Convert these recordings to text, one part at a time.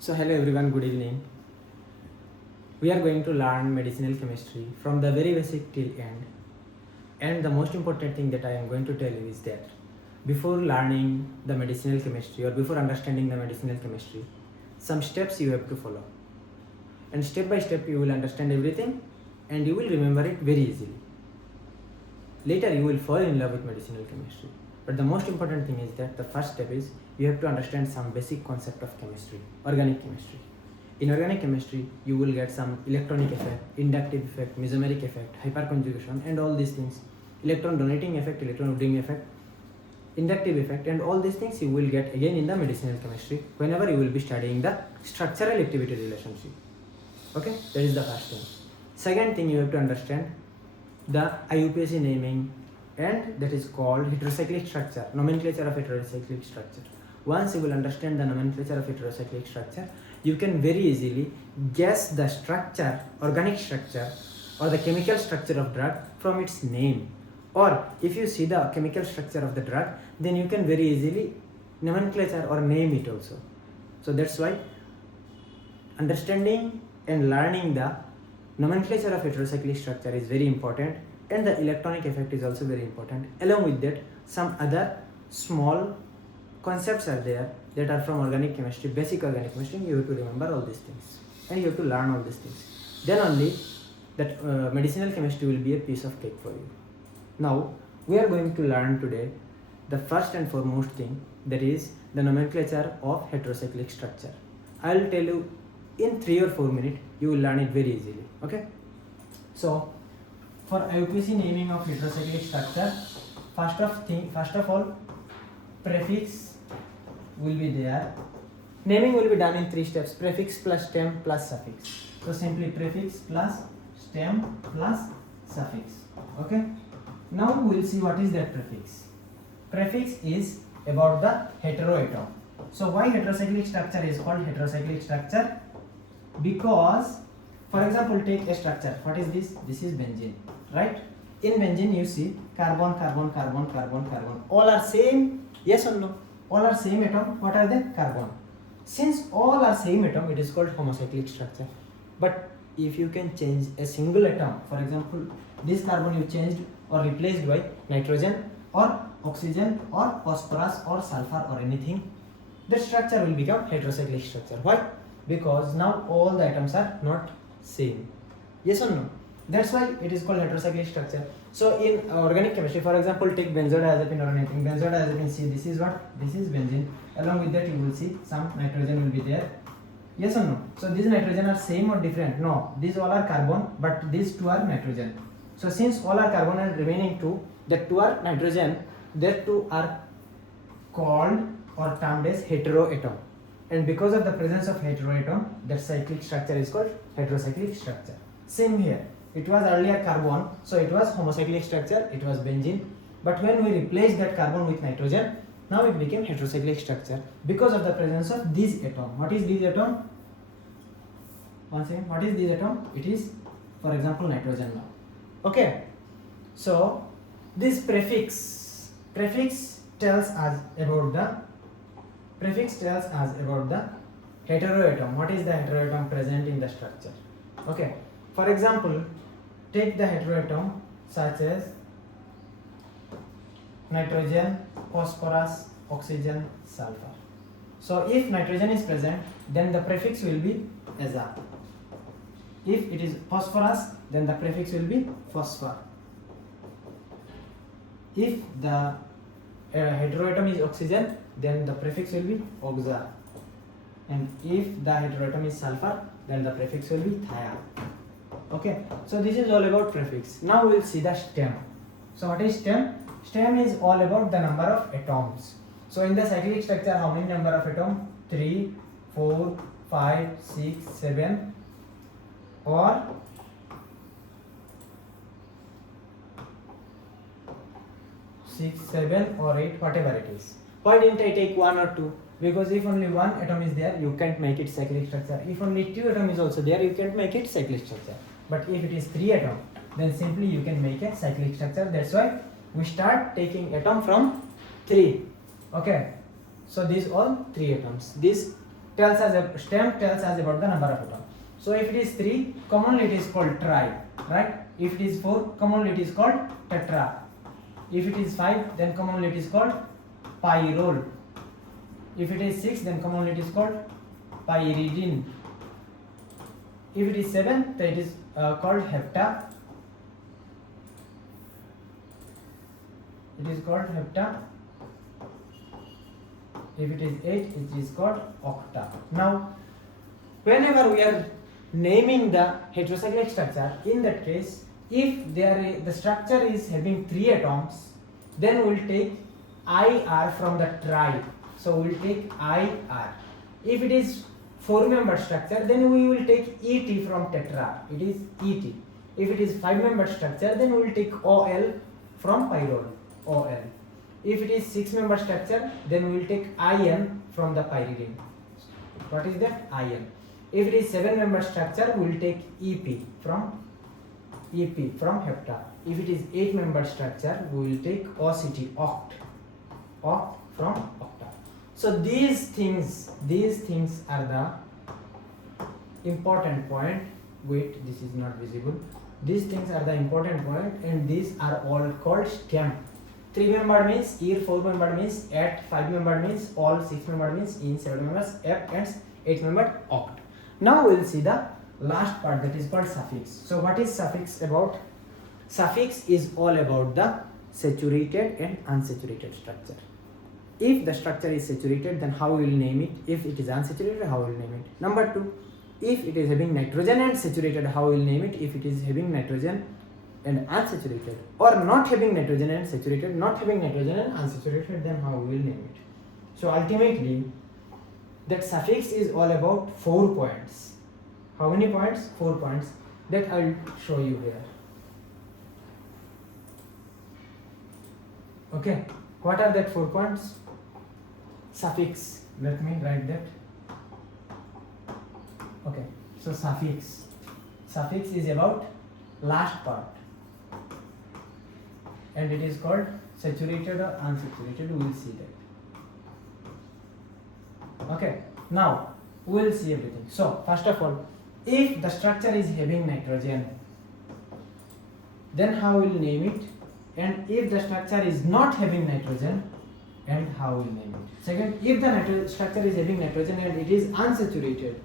So hello everyone, good evening. We are going to learn medicinal chemistry from the very basic till end. And the most important thing that I am going to tell you is that before learning the medicinal chemistry or before understanding the medicinal chemistry, some steps you have to follow. And step by step you will understand everything and you will remember it very easily. Later you will fall in love with medicinal chemistry. But the most important thing is that the first step is you have to understand some basic concept of chemistry, organic chemistry. In organic chemistry, you will get some electronic effect, inductive effect, mesomeric effect, hyperconjugation, and all these things. Electron donating effect, electron withdrawing effect, inductive effect, and all these things you will get again in the medicinal chemistry whenever you will be studying the structural activity relationship. Okay, that is the first thing. Second thing you have to understand the IUPAC naming, and that is called heterocyclic structure, nomenclature of heterocyclic structure. Once you will understand the nomenclature of heterocyclic structure, you can very easily guess the structure, organic structure or the chemical structure of drug from its name. Or if you see the chemical structure of the drug, then you can very easily nomenclature or name it also. So that's why understanding and learning the nomenclature of heterocyclic structure is very important, and the electronic effect is also very important. Along with that, some other small concepts are there that are from organic chemistry, basic organic chemistry. You have to remember all these things and you have to learn all these things. Then only that medicinal chemistry will be a piece of cake for you. Now we are going to learn today the first and foremost thing, that is the nomenclature of heterocyclic structure. I will tell you in 3 or 4 minutes. You will learn it very easily. Okay. So for IUPAC naming of heterocyclic structure, first of all, prefix will be there. Naming will be done in 3 steps: prefix plus stem plus suffix. So simply prefix plus stem plus suffix. Okay. Now we will see what is that prefix. Prefix is about the heteroatom. So why heterocyclic structure is called heterocyclic structure? Because, for example, take a structure. What is this? This is benzene, right? In benzene you see carbon, carbon, carbon, carbon, carbon. All are same, yes or no? All are same atom. What are they? Carbon. Since all are same atom, it is called homocyclic structure. But if you can change a single atom, for example, this carbon you changed or replaced by nitrogen or oxygen or phosphorus or sulfur or anything, the structure will become heterocyclic structure. Why? Because now all the atoms are not same. Yes or no? That's why it is called heterocyclic structure. So in organic chemistry, for example, take benzodiazepine or anything. Benzodiazepine, see, this is what? This is benzene. Along with that you will see some nitrogen will be there. Yes or no? So these nitrogen are same or different? No. These all are carbon, but these 2 are nitrogen. So since all are carbon and remaining 2, that 2 are nitrogen, that 2 are called or termed as heteroatom. And because of the presence of heteroatom, that cyclic structure is called heterocyclic structure. Same here. It was earlier carbon, so it was homocyclic structure, it was benzene. But when we replaced that carbon with nitrogen, now it became heterocyclic structure because of the presence of this atom. What is this atom? Once again, what is this atom? It is, for example, nitrogen now. Okay. So this prefix tells us about the heteroatom. What is the heteroatom present in the structure? Okay. For example, take the heteroatom such as nitrogen, phosphorus, oxygen, sulfur. So if nitrogen is present, then the prefix will be aza. If it is phosphorus, then the prefix will be phosphor. If the heteroatom is oxygen, then the prefix will be oxa. And if the heteroatom is sulfur, then the prefix will be thia. Okay, so this is all about prefix. Now we will see the stem. So what is stem? Stem is all about the number of atoms. So in the cyclic structure, how many number of atoms? 3, 4, 5, 6, 7, or 6, 7 or 8, whatever it is. Why didn't I take 1 or 2? Because if only 1 atom is there, you can't make it cyclic structure. If only 2 atom is also there, you can't make it cyclic structure. But if it is 3 atom, then simply you can make a cyclic structure. That's why we start taking atom from 3. Okay. So these all 3 atoms. This tells us about the number of atoms. So if it is 3, commonly it is called tri, right? If it is 4, commonly it is called tetra. If it is 5, then commonly it is called pyrrole. If it is 6, then commonly it is called pyridine. If it is 7, then it is called hepta. It is called hepta. If it is 8, it is called octa. Now, whenever we are naming the heterocyclic structure, in that case, if the structure is having 3 atoms, then we will take IR from the tri. So we will take IR. If it is 4-member structure, then we will take ET from tetra. It is ET. If it is 5-member structure, then we will take OL from pyrrole. OL. If it is 6-member structure, then we will take IN from the pyridine. What is that? IN. If it is 7-member structure, we will take EP from hepta. If it is 8-member structure, we will take OCT, oct from octa. So these things are the important point. Wait, this is not visible. These things are the important point, and these are all called stem. 3-member means ear, 4-member means at, 5-member means all, 6-member means in, 7 members ep, and 8-member oct. Now we will see the last part, that is called suffix. So what is suffix about? Suffix is all about the saturated and unsaturated structure. If the structure is saturated, then how we will name it? If it is unsaturated, how we will name it? Number 2, if it is having nitrogen and saturated, how we will name it? If it is having nitrogen and unsaturated, or not having nitrogen and saturated, not having nitrogen and unsaturated, then how we will name it? So ultimately, that suffix is all about 4 points. How many points? 4 points. That I will show you here. Okay, what are that 4 points? Suffix. Let me write that. Okay, so suffix is about last part, and it is called saturated or unsaturated. We will see that. Okay, now we will see everything. So first of all, if the structure is having nitrogen, then how we will name it? And if the structure is not having nitrogen, and how we will name it? Second, if the structure is having nitrogen and it is unsaturated,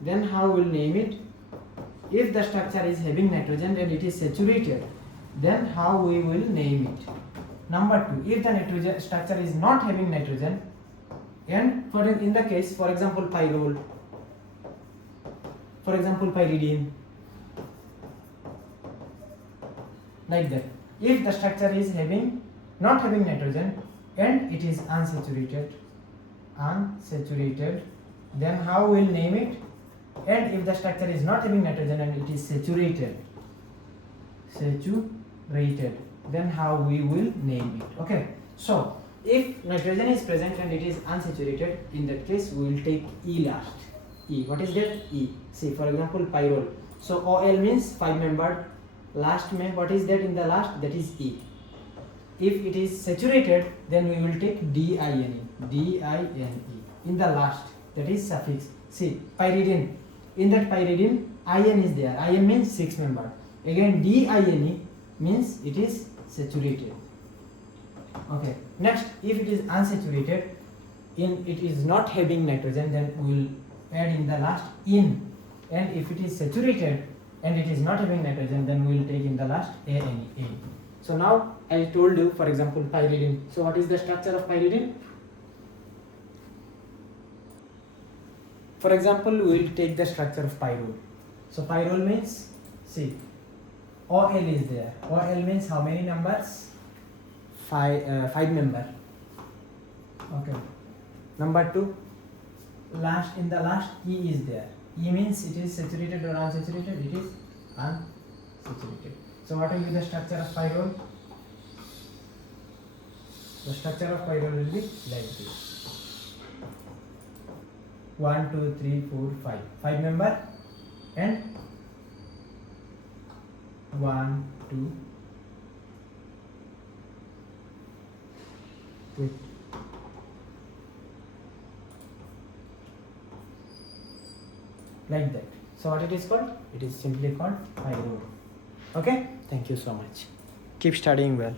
then how we will name it? If the structure is having nitrogen and it is saturated, then how we will name it? Number 2, if the nitrogen structure is not having nitrogen, and in the case, for example, pyrrole, for example, pyridine, like that. If the structure is not having nitrogen and it is unsaturated, then how we will name it? And if the structure is not having nitrogen and it is saturated, then how we will name it? Okay, so if nitrogen is present and it is unsaturated, in that case we will take E last. E, what is that? E. See, for example, pyrrole. So OL means 5-membered. Last member, what is that in the last? That is E. If it is saturated, then we will take DINE in the last, that is suffix. See, pyridine, in that pyridine, IN is there. IN means 6-membered. Again, DINE means it is saturated. Okay, next, if it is unsaturated, it is not having nitrogen, then we will add in the last in. And if it is saturated and it is not having nitrogen, then we will take in the last ANE. So now I told you, for example, pyridine. So what is the structure of pyridine? For example, we will take the structure of pyrrole. So pyrrole means, see, OL is there. OL means how many members? 5 member. Okay. Number 2, in the last E is there. E means it is saturated or unsaturated. It is unsaturated. So what will be the structure of pyrrole? The structure of pyrrole will be like this. 1, 2, 3, 4, 5. 5 member and 1, 2. Wait. like that. So what it is called? It is simply called hydro. Okay, thank you so much. Keep studying well.